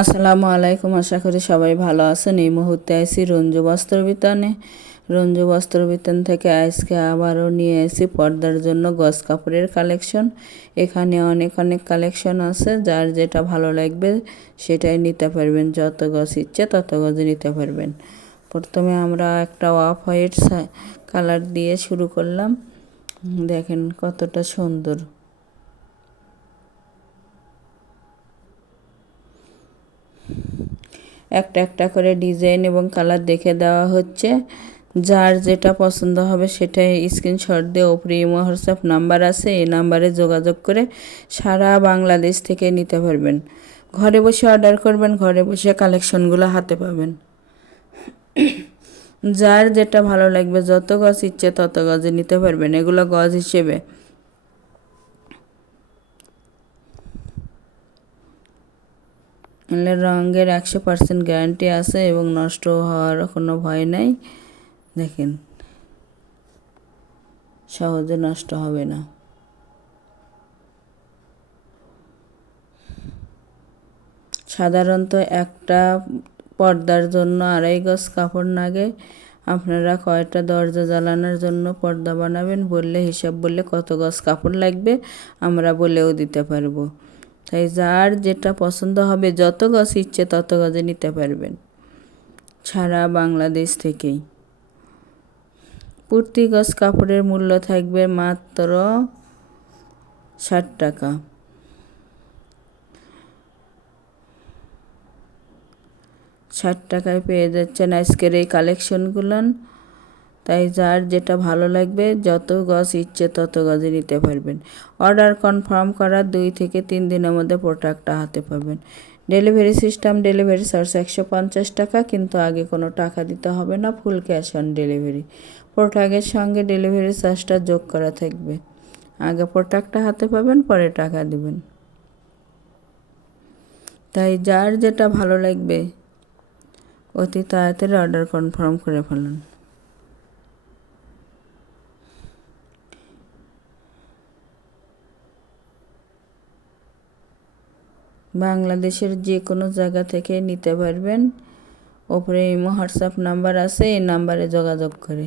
আসসালামু আলাইকুম, আশা করি সবাই ভালো আছেন। এই মুহূর্তে আইসি রঞ্জু বস্ত্রবিতানে। রঞ্জু বস্ত্রবিতান থেকে আজকে আবারও নিয়ে এসেছি পর্দার জন্য গজ কাপড়ের কালেকশন। এখানে অনেক অনেক কালেকশন আছে, যার যেটা ভালো লাগবে সেটাই নিতে পারবেন। যত গজ ইচ্ছে তত গজ নিতে পারবেন। প্রথমে আমরা একটা অফ হোয়াইট কালার দিয়ে শুরু করলাম। দেখেন কতটা সুন্দর। একটা একটা করে ডিজাইন এবং কালার দেখে দেওয়া হচ্ছে। যার যেটা পছন্দ হবে সেটাই স্ক্রিনশট দিয়ে ওপরে ইমো হোয়াটসঅ্যাপ নাম্বার আছে, এই নাম্বারে যোগাযোগ করে সারা বাংলাদেশ থেকে নিতে পারবেন। ঘরে বসে অর্ডার করবেন, ঘরে বসে কালেকশনগুলো হাতে পাবেন। যার যেটা ভালো লাগবে, যত গজ ইচ্ছে তত গজে নিতে পারবেন। এগুলো গজ হিসেবে। রঙের 100% গ্যারান্টি আছে এবং নষ্ট হওয়ার কোনো ভয় নাই। দেখেন সহজে নষ্ট হবে না। সাধারণত একটা পর্দার জন্য 2.5 গজ কাপড় লাগে। আপনারা কয়টা দরজা জ্বালানোর জন্য পর্দা বানাবেন বললে, হিসাব বললে কত গজ কাপড় লাগবে আমরা বলেও দিতে পারবো। তাই যার যেটা পছন্দ হবে, যত গজ ইচ্ছে তত গজে নিতে পারবেন সারা বাংলাদেশ থেকেই। প্রতি গজ কাপড়ের মূল্য থাকবে মাত্র 60 টাকা। 60 টাকায় পেয়ে যাচ্ছেন আজকের এই কালেকশনগুলো। তাই যার যেটা ভালো লাগবে, যত গজ ইচ্ছে তত গজে নিতে পারবেন। অর্ডার কনফার্ম করার 2 থেকে 3 দিনের মধ্যে প্রোডাক্টটা হাতে পাবেন। ডেলিভারি সিস্টেম, ডেলিভারি চার্জ 150 টাকা, কিন্তু আগে কোনো টাকা দিতে হবে না, ফুল ক্যাশ অন ডেলিভারি। প্রোডাক্টের সঙ্গে ডেলিভারি চার্জটা যোগ করা থাকবে। আগে প্রোডাক্টটা হাতে পাবেন, পরে টাকা দিবেন। তাই যার যেটা ভালো লাগবে অতি তাড়াতাড়ি অর্ডার কনফার্ম করে ফেলুন। বাংলাদেশের যে কোনো জায়গা থেকে নিতে পারবেন। ওপরে ইমো হোয়াটসঅ্যাপ নাম্বার আছে, এই নাম্বারে যোগাযোগ করে।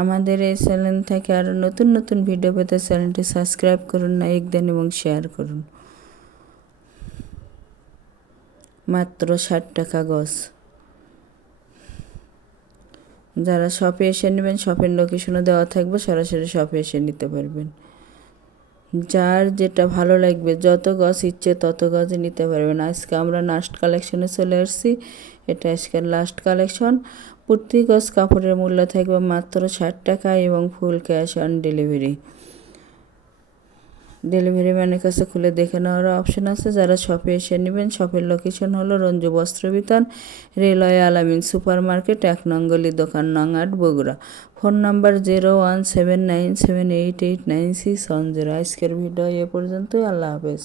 আমাদের এই চ্যানেল থেকে আরও নতুন নতুন ভিডিও পেতে চ্যানেলটি সাবস্ক্রাইব করুন, লাইক দেন এবং শেয়ার করুন। মাত্র 60 টাকা গজ। যারা শপে এসে নেবেন, শপের লোকেশনও দেওয়া থাকবে, সরাসরি শপে এসে নিতে পারবেন। যার যেটা ভালো লাগবে, যত গজ ইচ্ছে তত গজে নিতে পারবেন। আজকে আমরা লাস্ট কালেকশনে চলে এসেছি। এটা আজকের লাস্ট কালেকশন। প্রতি গজ কাপড়ের মূল্য থাকবে মাত্র 60 টাকা এবং full cash on delivery. Delivery ম্যানের কাছে খুলে দেখে নেওয়ার অপশন আছে। যারা শপে এসে নেবেন, শপের লোকেশন হলো রঞ্জু বস্ত্রবিতান, রেলওয়ে আলামিন সুপার মার্কেট, 1 নং গলি, দোকান নং 8, বগুড়া। Phone number 01797889610। আজকের ভিডিও এ পর্যন্তই। আল্লাহ হাফেজ।